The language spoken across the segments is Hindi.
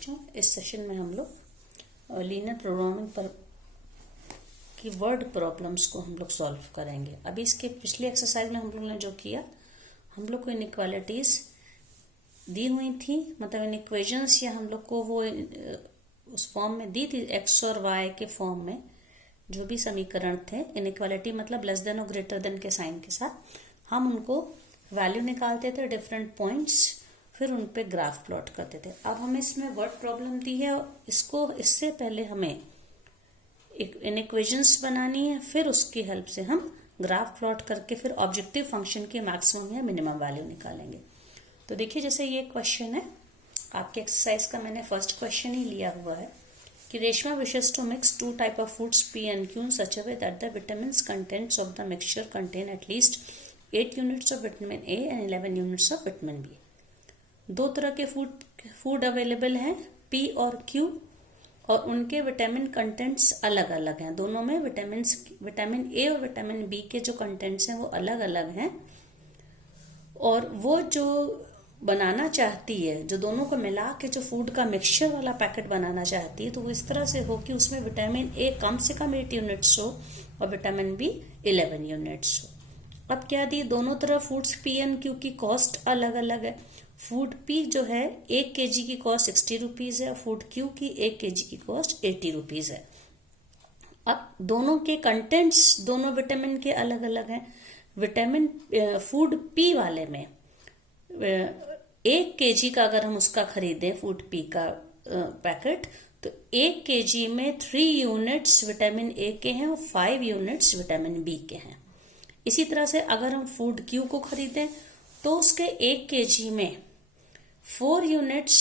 बच्चों, इस सेशन में हम लोग लीनियर प्रोग्रामिंग पर की वर्ड प्रॉब्लम्स को हम लोग सॉल्व करेंगे। अभी इसके पिछले एक्सरसाइज में हम लोग ने जो किया, हम लोग को इनइक्वालिटीज दी हुई थी, मतलब इन इक्वेशंस या हम लोग को वो उस फॉर्म में दी थी, एक्स और वाई के फॉर्म में जो भी समीकरण थे। इनइक्वालिटी मतलब लेस देन और ग्रेटर देन के साइन के साथ हम उनको वैल्यू निकालते थे, डिफरेंट पॉइंट्स, फिर उन पे ग्राफ प्लॉट करते थे। अब हमें इसमें वर्ड प्रॉब्लम दी है और इससे पहले हमें इक्वेशंस बनानी है, फिर उसकी हेल्प से हम ग्राफ प्लॉट करके फिर ऑब्जेक्टिव फंक्शन की मैक्सिमम या मिनिमम वैल्यू निकालेंगे। तो देखिए, जैसे ये क्वेश्चन है आपके एक्सरसाइज का, मैंने फर्स्ट क्वेश्चन ही लिया हुआ है कि Reshma wishes to mix two type of foods P and Q in such a way that the vitamins contents of the mixture contain at least 8 units of vitamin A and 11 units of vitamin B. दो तरह के फूड अवेलेबल हैं, पी और क्यू, और उनके विटामिन कंटेंट्स अलग अलग हैं। दोनों में विटामिन ए और विटामिन बी के जो कंटेंट्स हैं वो अलग अलग हैं, और वो जो बनाना चाहती है, जो दोनों को मिला के जो फूड का मिक्सचर वाला पैकेट बनाना चाहती है, तो वो इस तरह से हो कि उसमें विटामिन ए कम से कम 8 यूनिट्स हो और विटामिन बी 11 यूनिट्स हो। अब क्या दी, दोनों तरफ फूड्स पी एंड क्यू की कॉस्ट अलग अलग है। फूड पी जो है 1 kg की कॉस्ट 60 रुपीज है, फूड क्यू की 1 kg की कॉस्ट 80 रुपीज है। अब दोनों के कंटेंट्स दोनों विटामिन के अलग अलग हैं। विटामिन फूड पी वाले में 1 kg का अगर हम उसका खरीदें फूड पी का पैकेट, तो 1 kg में 3 यूनिट्स विटामिन ए के हैं और 5 यूनिट्स विटामिन बी के हैं। इसी तरह से अगर हम फूड क्यू को खरीदें तो उसके 1 kg में 4 यूनिट्स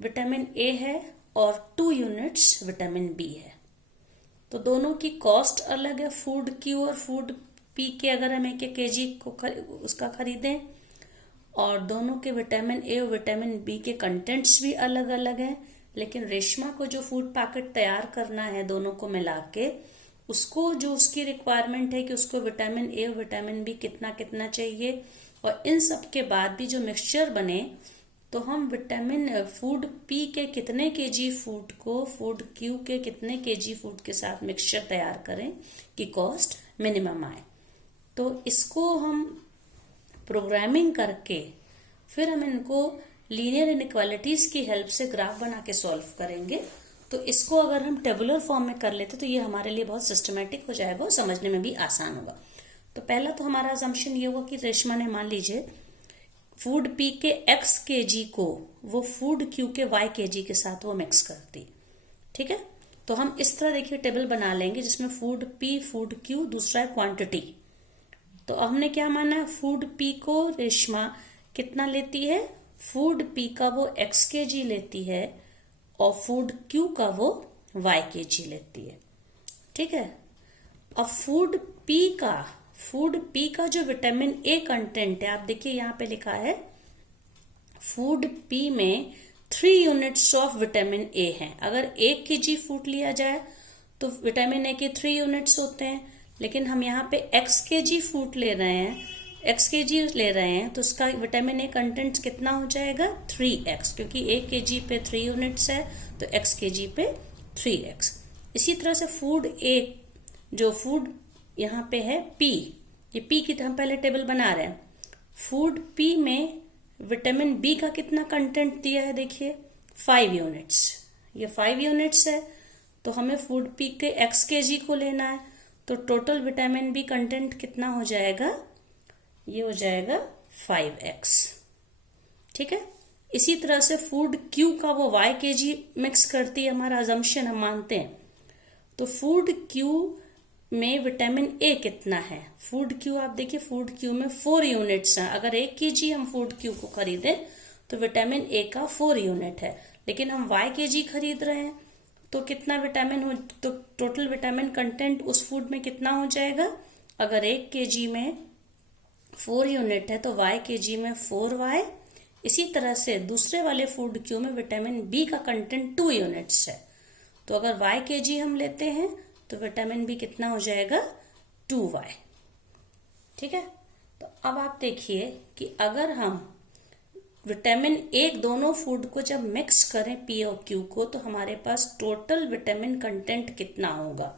विटामिन ए है और 2 यूनिट्स विटामिन बी है। तो दोनों की कॉस्ट अलग है, फूड क्यू और फूड पी के अगर हम 1 kg को उसका खरीदें, और दोनों के विटामिन ए और विटामिन बी के कंटेंट्स भी अलग अलग हैं। लेकिन रेशमा को जो फूड पैकेट तैयार करना है दोनों को मिला के, उसको जो उसकी रिक्वायरमेंट है कि उसको विटामिन ए और विटामिन बी कितना कितना चाहिए, और इन सब के बाद भी जो मिक्सचर बने, तो हम विटामिन फूड पी के कितने केजी फूड को फूड क्यू के कितने केजी फूड के साथ मिक्सचर तैयार करें कि कॉस्ट मिनिमम आए। तो इसको हम प्रोग्रामिंग करके फिर हम इनको लीनियर इनइक्वालिटीज की हेल्प से ग्राफ बना के सॉल्व करेंगे। तो इसको अगर हम टेबुलर फॉर्म में कर लेते तो ये हमारे लिए बहुत सिस्टमेटिक हो जाएगा और समझने में भी आसान होगा। तो पहला तो हमारा असम्पशन ये होगा कि रेशमा ने, मान लीजिए, फूड पी के x kg को वो फूड क्यू के y kg के साथ वो मिक्स करती। ठीक है, तो हम इस तरह देखिए टेबल बना लेंगे जिसमें फूड पी, फूड क्यू, दूसरा है क्वांटिटी। तो हमने क्या माना है, फूड पी को रेशमा कितना लेती है, फूड पी का वो x kg लेती है और फूड क्यू का वो y kg लेती है। ठीक है, अब फूड पी का जो विटामिन ए कंटेंट है, आप देखिए यहाँ पे लिखा है फूड पी में 3 यूनिट्स ऑफ विटामिन ए हैं। अगर 1 kg फूड लिया जाए तो विटामिन ए के 3 यूनिट्स होते हैं, लेकिन हम यहाँ पे x kg फूड ले रहे हैं, तो उसका विटामिन ए कंटेंट कितना हो जाएगा, 3x, क्योंकि 1 kg पे 3 यूनिट्स है तो x kg पे 3x। इसी तरह से फूड ए, जो फूड यहाँ पे है पी, ये पी की हम पहले टेबल बना रहे हैं। फूड पी में विटामिन बी का कितना कंटेंट दिया है, देखिए 5 यूनिट्स, ये 5 यूनिट्स है। तो हमें फूड पी के x kg को लेना है, तो टोटल विटामिन बी कंटेंट कितना हो जाएगा, ये हो जाएगा 5x। ठीक है, इसी तरह से फूड क्यू का वो y kg मिक्स करती है, हमारा अजम्पशन हम मानते हैं। तो फूड क्यू में विटामिन ए कितना है, फूड क्यू आप देखिए, फूड क्यू में 4 यूनिट्स हैं। अगर 1 kg हम फूड क्यू को खरीदें तो विटामिन ए का 4 यूनिट है, लेकिन हम y kg खरीद रहे हैं तो कितना विटामिन हो, तो टोटल विटामिन कंटेंट उस फूड में कितना हो जाएगा, अगर 1 kg में 4 यूनिट है तो y kg में 4y। इसी तरह से दूसरे वाले फूड क्यू में विटामिन बी का कंटेंट 2 यूनिट्स है, तो अगर y kg हम लेते हैं तो विटामिन बी कितना हो जाएगा, 2y। ठीक है, तो अब आप देखिए कि अगर हम विटामिन ए दोनों फूड को जब मिक्स करें पी और क्यू को, तो हमारे पास टोटल विटामिन कंटेंट कितना होगा?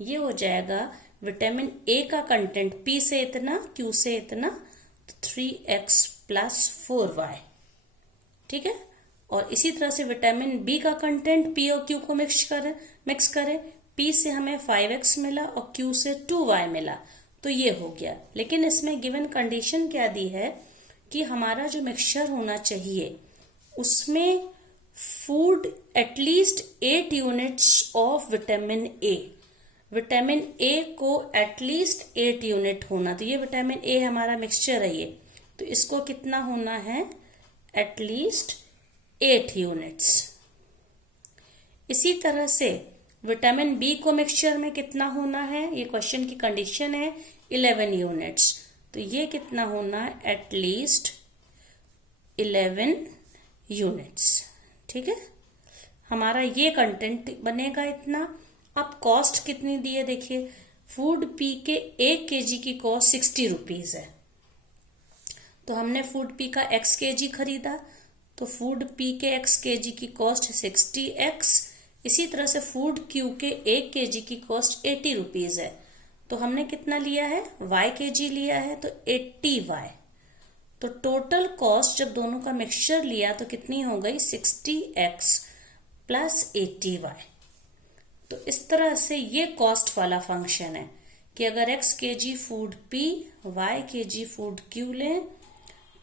ये हो जाएगा विटामिन ए का कंटेंट पी से इतना, क्यू से इतना, तो 3x प्लस 4y, ठीक है। और इसी तरह से विटामिन बी का कंटेंट पी और क्यू को मिक्स करें, पी से हमें 5x मिला और क्यू से 2y मिला, तो ये हो गया। लेकिन इसमें गिवन कंडीशन क्या दी है कि हमारा जो मिक्सचर होना चाहिए उसमें food at least 8 units of vitamin A, vitamin A को एटलीस्ट 8 यूनिट होना। तो ये विटामिन ए हमारा मिक्सचर है ये, तो इसको कितना होना है? At least 8 units. इसी तरह से विटामिन बी को मिक्सचर में कितना होना है? ये क्वेश्चन की कंडीशन है 11 यूनिट्स, तो ये कितना होना है? एटलीस्ट 11 यूनिट्स, ठीक है। हमारा ये कंटेंट बनेगा इतना। अब कॉस्ट कितनी दी है देखिए, फूड पी के 1 kg की कॉस्ट 60 रुपीज है, तो हमने फूड पी का x kg खरीदा, तो फूड पी के x kg की कॉस्ट 60x। इसी तरह से फूड क्यू के 1 kg की कॉस्ट 80 रुपीज है, तो हमने कितना लिया है? y kg लिया है, तो 80y। तो टोटल कॉस्ट जब दोनों का मिक्सचर लिया तो कितनी हो गई? 60x plus 80y। तो इस तरह से ये कॉस्ट वाला फंक्शन है कि अगर x kg food p, y kg food q लें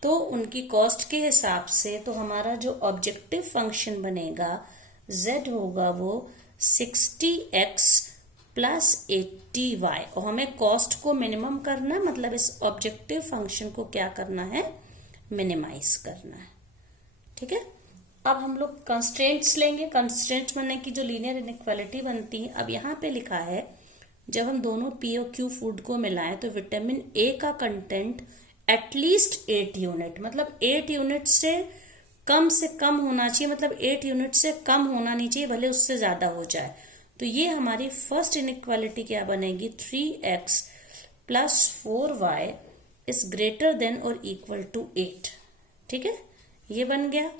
तो उनकी कॉस्ट के हिसाब से तो हमारा जो ऑब्जेक्टिव फंक्शन बनेगा z होगा वो 60x प्लस 80y। और हमें कॉस्ट को मिनिमम करना है, मतलब इस ऑब्जेक्टिव फंक्शन को क्या करना है? मिनिमाइज करना है, ठीक है। अब हम लोग कंस्ट्रेंट्स लेंगे। कंस्ट्रेंट्स बनने की जो लीनियर इनइक्वालिटी बनती है, अब यहाँ पे लिखा है जब हम दोनों पी और क्यू फूड को मिलाएं तो विटामिन ए का कंटेंट एटलीस्ट 8 यूनिट, मतलब 8 यूनिट से कम होना चाहिए, मतलब 8 यूनिट से कम होना नहीं चाहिए, भले उससे ज्यादा हो जाए। तो ये हमारी फर्स्ट इनइक्वालिटी क्या बनेगी? 3x plus 4y is greater than or equal to 8, ठीक है, ये बन गया।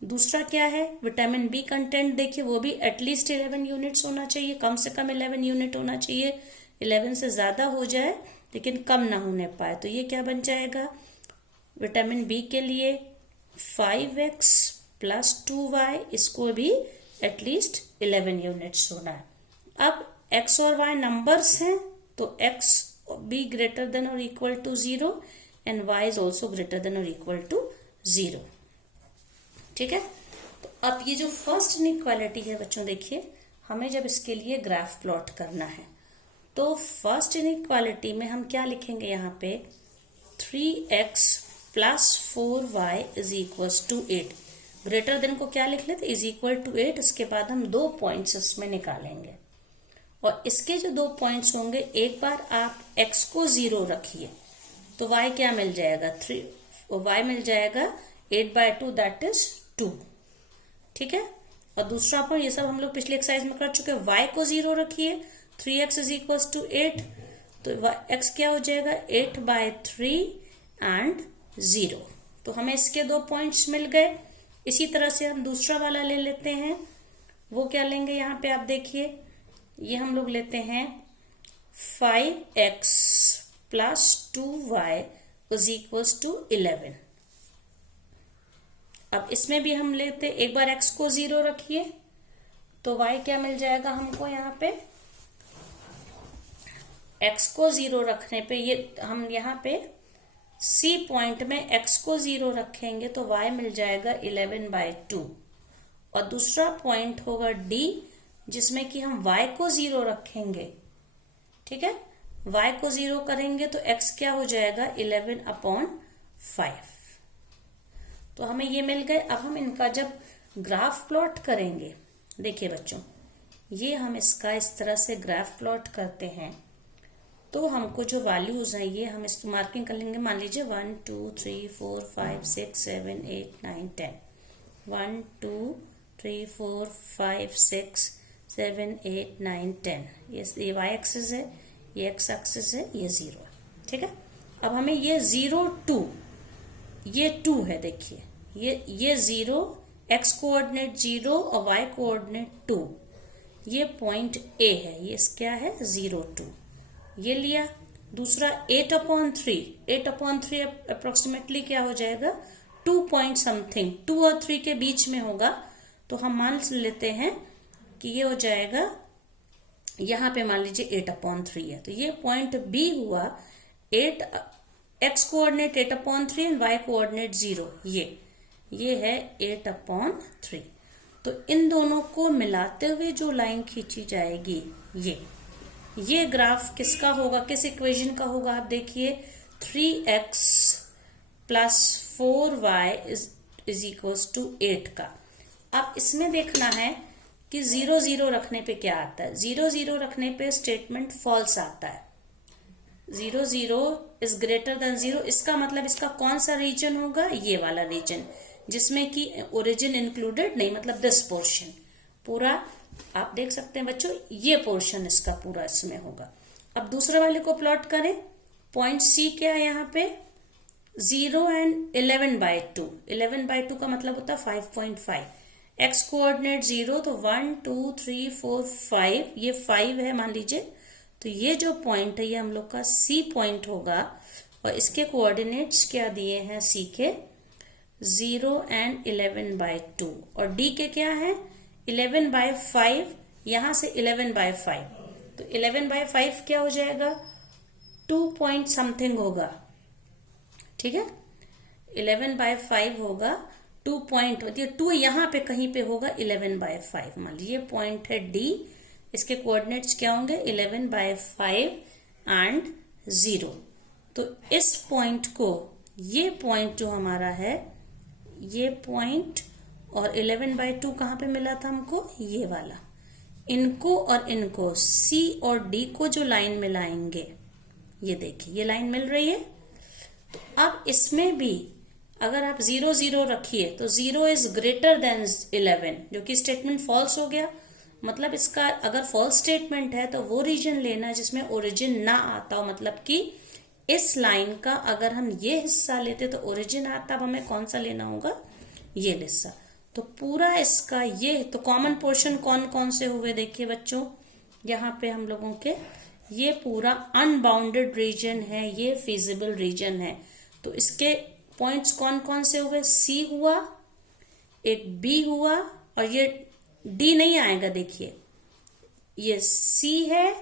दूसरा क्या है? विटामिन बी कंटेंट देखिए, वो भी एटलीस्ट 11 यूनिट्स होना चाहिए, कम से कम 11 यूनिट होना चाहिए, 11 से ज्यादा हो जाए लेकिन कम ना होने पाए। तो ये क्या बन जाएगा? विटामिन बी के लिए 5x प्लस 2y, इसको भी एटलीस्ट 11 यूनिट्स होना है। अब x और y नंबर्स हैं, तो x be greater than or equal to 0 and y is also greater than or equal to 0, ठीक है। तो अब ये जो फर्स्ट इनइक्वालिटी है बच्चों, देखिए हमें जब इसके लिए ग्राफ प्लॉट करना है तो फर्स्ट इनइक्वालिटी में हम क्या लिखेंगे? यहाँ पे 3x plus 4y is equal to 8। Greater than को क्या लिख लेते? Is equal to 8। इसके बाद हम 2 पॉइंट्स इसमें निकालेंगे और इसके जो 2 पॉइंट्स होंगे, एक बार आप x को 0 रखिए तो y क्या मिल जाएगा? 3, और y मिल जाएगा 8/2, दैट इज 2, ठीक है। और दूसरा पॉइंट, ये सब हम लोग पिछले एक्सरसाइज में कर चुके हैं, y को 0 रखिए, 3x इज इक्वल टू 8, तो x क्या हो जाएगा? 8/3 एंड 0। तो हमें इसके 2 पॉइंट्स मिल गए। इसी तरह से हम दूसरा वाला ले लेते हैं, वो क्या लेंगे? यहाँ पे आप देखिए, ये हम लोग लेते हैं 5x plus 2y is equal to 11। अब इसमें भी हम लेते, एक बार x को 0 रखिए तो y क्या मिल जाएगा हमको? यहाँ पे x को 0 रखने पे ये हम यहाँ पे C पॉइंट में x को 0 रखेंगे तो y मिल जाएगा 11/2। और दूसरा पॉइंट होगा D, जिसमें कि हम y को 0 रखेंगे, ठीक है। y को 0 करेंगे तो x क्या हो जाएगा? 11/5। तो हमें ये मिल गए। अब हम इनका जब ग्राफ प्लॉट करेंगे, देखिए बच्चों, ये हम इसका इस तरह से ग्राफ प्लॉट करते हैं तो हमको जो वैल्यूज हैं ये हम इस मार्किंग कर लेंगे। मान लीजिए 1 2 3 4 5 6 7 8 9 10, 1 2 3 4 5 6 7 8 9 10, ये y एक्सिस है, ये x एक्सिस है, ये 0 है, ठीक है। अब हमें ये 0 2, ये 2 है, देखिए ये 0, x कोऑर्डिनेट 0 और y कोऑर्डिनेट 2, ये पॉइंट A है, ये क्या है 0, 2, ये लिया। दूसरा 8/3 अप्रोक्सीमेटली क्या हो जाएगा 2 पॉइंट समथिंग, 2 और 3 के बीच में होगा, तो हम मान लेते हैं कि ये हो जाएगा, यहां पे मान लीजिए 8/3 है, तो ये पॉइंट B हुआ 8, x coordinate 8/3 and y coordinate 0, ये है 8/3। तो इन दोनों को मिलाते हुए जो लाइन खींची जाएगी, ये ग्राफ किसका होगा, किस इक्वेशन का होगा, आप देखिए 3x plus 4y is equals to 8 का। अब इसमें देखना है कि 0, 0 रखने पे क्या आता है। 0, 0 रखने पे स्टेटमेंट फॉल्स आता है। 0, 0 इज ग्रेटर देन 0, इसका मतलब इसका कौन सा रीजन होगा, ये वाला रीजन, जिसमें कि ओरिजिन इंक्लूडेड नहीं, मतलब दिस पोर्शन पूरा, आप देख सकते हैं बच्चों, ये पोर्शन इसका पूरा इसमें होगा। अब दूसरे वाले को प्लॉट करें, पॉइंट C क्या है यहाँ पे 0 एंड 11/2, 11/2 का मतलब होता है 5.5, x कोऑर्डिनेट 0, तो 1 2 3 4 5, ये 5 है मान लीजिए, तो ये जो पॉइंट है ये हम लोग का C पॉइंट होगा, और इसके कोऑर्डिनेट्स क्या दिए हैं C के 0 एंड 11/2, और D के क्या है 11/5, यहां से 11/5, तो 11/5 क्या हो जाएगा 2 पॉइंट समथिंग होगा, ठीक है, 11/5 होगा 2 पॉइंट, मतलब 2 यहां पे कहीं पे होगा 11/5, मान लीजिए पॉइंट है D, इसके कोऑर्डिनेट्स क्या होंगे 11/5 एंड 0। तो इस पॉइंट को, ये पॉइंट जो हमारा है, ये पॉइंट और 11/2 कहां पे मिला था हमको, ये वाला, इनको और इनको C और D को जो लाइन मिलाएंगे, ये देखिए ये लाइन मिल रही है। तो अब इसमें भी अगर आप 0, 0 रखिए तो 0 इज ग्रेटर देन 11, जो कि स्टेटमेंट फॉल्स हो गया। मतलब इसका अगर फॉल्स स्टेटमेंट है तो वो रीजन लेना जिसमें ओरिजिन ना आता हो, मतलब कि इस लाइन का अगर हम ये हिस्सा लेते तो ओरिजिन आता, अब हमें कौन सा लेना होगा, ये हिस्सा। तो पूरा इसका ये, तो कॉमन पोर्शन कौन कौन से हुए देखिए बच्चों, यहाँ पे हम लोगों के ये पूरा अनबाउंडेड रीजन है, ये फिजिबल रीजन है। तो इसके पॉइंट्स कौन कौन से हुए, C हुआ, एक B हुआ, और ये D नहीं आएगा, देखिए ये C है,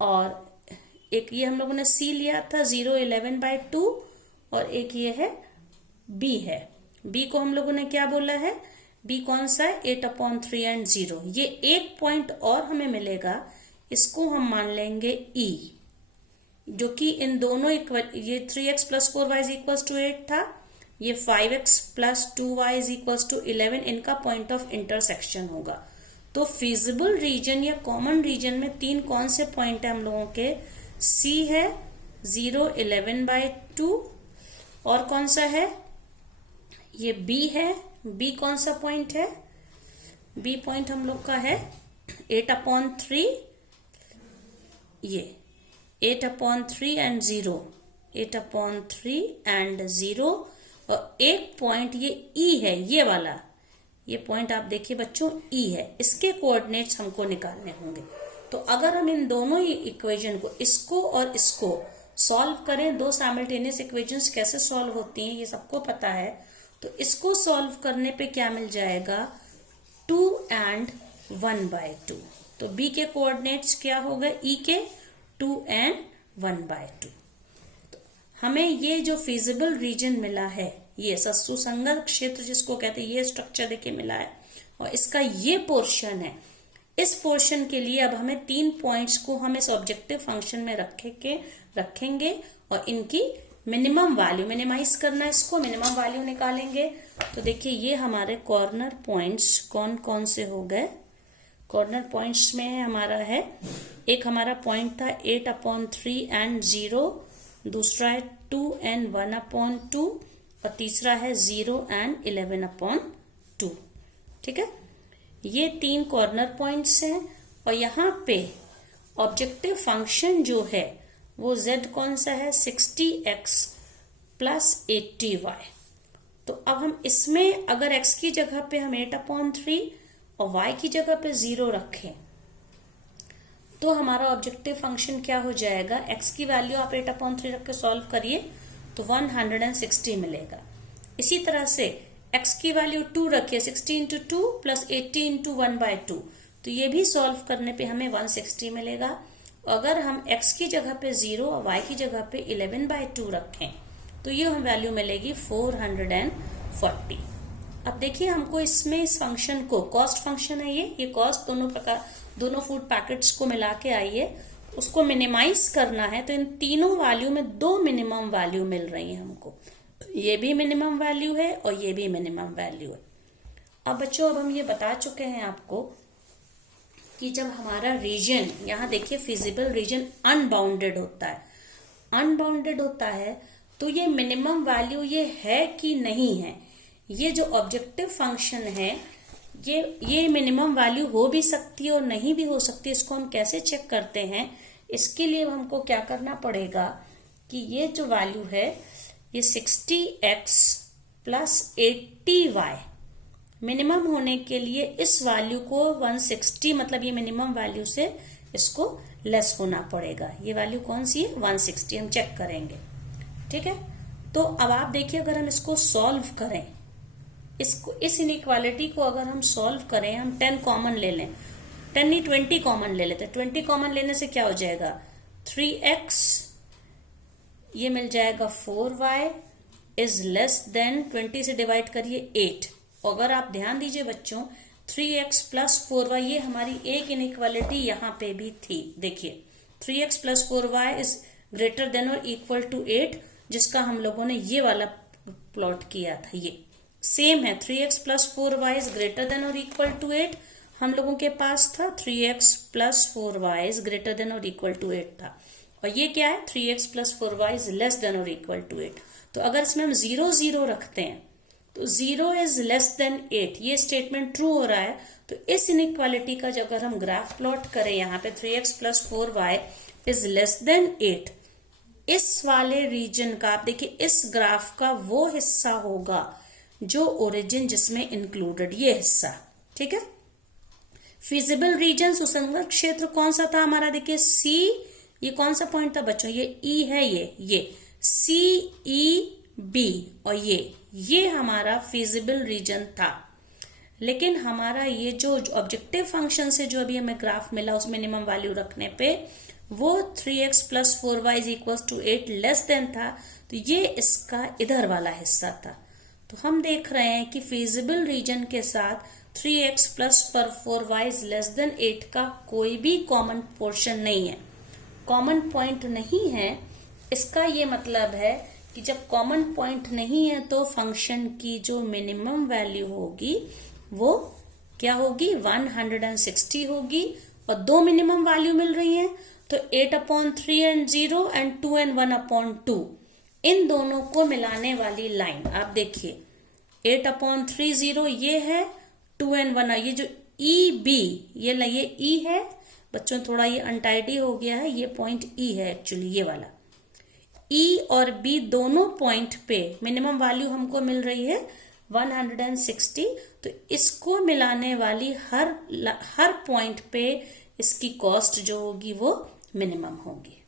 और एक ये हम लोगों ने C लिया था 0, 11/2, और एक ये है B है। B को हम लोगों ने क्या बोला है, B कौन सा है 8/3 एंड 0। ये एक पॉइंट और हमें मिलेगा, इसको हम मान लेंगे E, जो कि इन दोनों ये 3x plus 4y is equals to 8 था, ये 5x plus 2y is equals to 11, इनका पॉइंट ऑफ इंटरसेक्शन होगा। तो फिजिबल रीजन या कॉमन रीजन में 3 कौन से पॉइंट है हम लोगों के, C है 0, 11/2, और कौन सा है, ये B है, B कौन सा पॉइंट है, B पॉइंट हम लोग का है 8/3, ये 8/3 एंड 0, 8/3 एंड 0, और एक पॉइंट ये E है, ये वाला, ये पॉइंट आप देखिए बच्चों E है, इसके कोऑर्डिनेट्स हमको निकालने होंगे। तो अगर हम इन दोनों ही इक्वेशन को, इसको और इसको सॉल्व करें, दो साइमल्टेनियस इक्वेशंस कैसे सॉल्व होती हैं ये सबको पता है, तो इसको सॉल्व करने पे क्या मिल जाएगा 2 एंड 1/2। तो B के कोऑर्डिनेट्स क्या हो गए, E के 2 एंड 1/2। तो हमें ये जो फिजिबल रीजन मिला है, ये सुसंगत क्षेत्र जिसको कहते हैं, ये स्ट्रक्चर देखिए मिला है, और इसका ये पोर्शन है। इस पोर्शन के लिए अब हमें 3 पॉइंट्स को हम इस ऑब्जेक्टिव फंक्शन में रखेंगे और इनकी मिनिमम वैल्यू, मिनिमाइज करना, इसको मिनिमम वैल्यू निकालेंगे। तो देखिए ये हमारे कॉर्नर पॉइंट्स कौन कौन से हो गए, कॉर्नर पॉइंट्स में हमारा है, एक हमारा पॉइंट था 8/3 एंड 0, दूसरा है 2 एंड 1/2, और तीसरा है 0 एंड 11/2। ठीक है, ये 3 कॉर्नर पॉइंट्स हैं, और यहाँ पे ऑब्जेक्टिव फंक्शन जो है वो z कौन सा है 60x प्लस 80y, तो अब हम इसमें अगर x की जगह पे हम 8/3 और y की जगह पे 0 रखें तो हमारा ऑब्जेक्टिव फंक्शन क्या हो जाएगा, x की वैल्यू आप 8/3 रख के सॉल्व करिए तो 160 मिलेगा। इसी तरह से x की वैल्यू 2 रखिए, 60 इंटू 2 प्लस 80 इंटू 1/2, तो ये भी सॉल्व करने पे हमें 160 मिलेगा। अगर हम x की जगह पे 0 और y की जगह पे 11/2 रखें तो ये हम वैल्यू मिलेगी 440। अब देखिए हमको इसमें इस फंक्शन को, कॉस्ट फंक्शन है ये कॉस्ट दोनों फूड पैकेट्स को मिला के आई है, उसको मिनिमाइज करना है। तो इन तीनों वैल्यू में 2 मिनिमम वैल्यू मिल रही है हमको, ये भी मिनिमम वैल्यू है और ये भी मिनिमम वैल्यू है। अब बच्चों अब हम ये बता चुके हैं आपको कि जब हमारा रीजन, यहाँ देखिए फिजिबल रीजन अनबाउंडेड होता है, अनबाउंडेड होता है तो ये मिनिमम वैल्यू ये है कि नहीं है, ये जो ऑब्जेक्टिव फंक्शन है ये मिनिमम वैल्यू हो भी सकती है और नहीं भी हो सकती है। इसको हम कैसे चेक करते हैं, इसके लिए हमको क्या करना पड़ेगा कि ये जो वैल्यू है ये 60x प्लस 80y मिनिमम होने के लिए इस वैल्यू को 160, मतलब ये मिनिमम वैल्यू से इसको लेस होना पड़ेगा। ये वैल्यू कौन सी है, 160, हम चेक करेंगे। ठीक है, तो अब आप देखिए अगर हम इसको सॉल्व करें, इस इनइक्वालिटी को अगर हम सॉल्व करें, हम 10 कॉमन ले लें, 10 नहीं 20 कॉमन ले लेते। 20 कॉमन लेने से क्या हो जाएगा, 3x, ये मिल जाएगा 4y इज लेस देन, 20 से डिवाइड करिए 8। अगर आप ध्यान दीजिए बच्चों, 3x प्लस 4y, ये हमारी एक इनइक्वालिटी यहाँ पे भी थी। देखिए 3x plus 4y is greater than or equal to 8, जिसका हम लोगों ने ये वाला प्लॉट किया था। ये सेम है, 3x plus 4y is greater than or equal to 8 हम लोगों के पास था, 3x plus 4y is greater than or equal to 8 था। और ये क्या है, 3x plus 4y is less than or equal to 8। तो अगर इसमें हम 0 0 रखते हैं तो 0 इज लेस देन 8, ये स्टेटमेंट ट्रू हो रहा है। तो इस इनइक्वालिटी का जब अगर हम ग्राफ प्लॉट करें, यहाँ पे 3x plus 4y is less than 8, इस वाले रीजन का आप देखिए, इस ग्राफ का वो हिस्सा होगा जो ओरिजिन जिसमें इंक्लूडेड, ये हिस्सा। ठीक है, फिजिबल रीजन, सुसंगत क्षेत्र कौन सा था हमारा, देखिए C, ये कौन सा पॉइंट था बच्चों, ये E है, ये CEB, और ये हमारा फिजिबल रीजन था। लेकिन हमारा ये जो ऑब्जेक्टिव फंक्शन से जो अभी हमें ग्राफ मिला उस मिनिमम वैल्यू रखने पे, वो 3x plus 4y is equal to 8 less than था, तो ये इसका इधर वाला हिस्सा था। तो हम देख रहे हैं कि फिजिबल रीजन के साथ 3x plus 4y is less than 8 का कोई भी कॉमन पोर्शन नहीं है, कॉमन पॉइंट नहीं है। इसका ये मतलब है कि जब कॉमन पॉइंट नहीं है तो फंक्शन की जो मिनिमम वैल्यू होगी वो क्या होगी, 160 होगी। और 2 मिनिमम वैल्यू मिल रही हैं, तो 8/3 एंड 0 एंड 2 एंड 1/2, इन दोनों को मिलाने वाली लाइन आप देखिए, 8/3 0 ये है, 2 एंड 1, ये जो EB, ये E है बच्चों, थोड़ा ये अनटाइडी हो गया है, ये पॉइंट E है एक्चुअली, ये वाला E और B दोनों पॉइंट पे मिनिमम वैल्यू हमको मिल रही है 160। तो इसको मिलाने वाली हर पॉइंट पे इसकी कॉस्ट जो होगी वो मिनिमम होगी।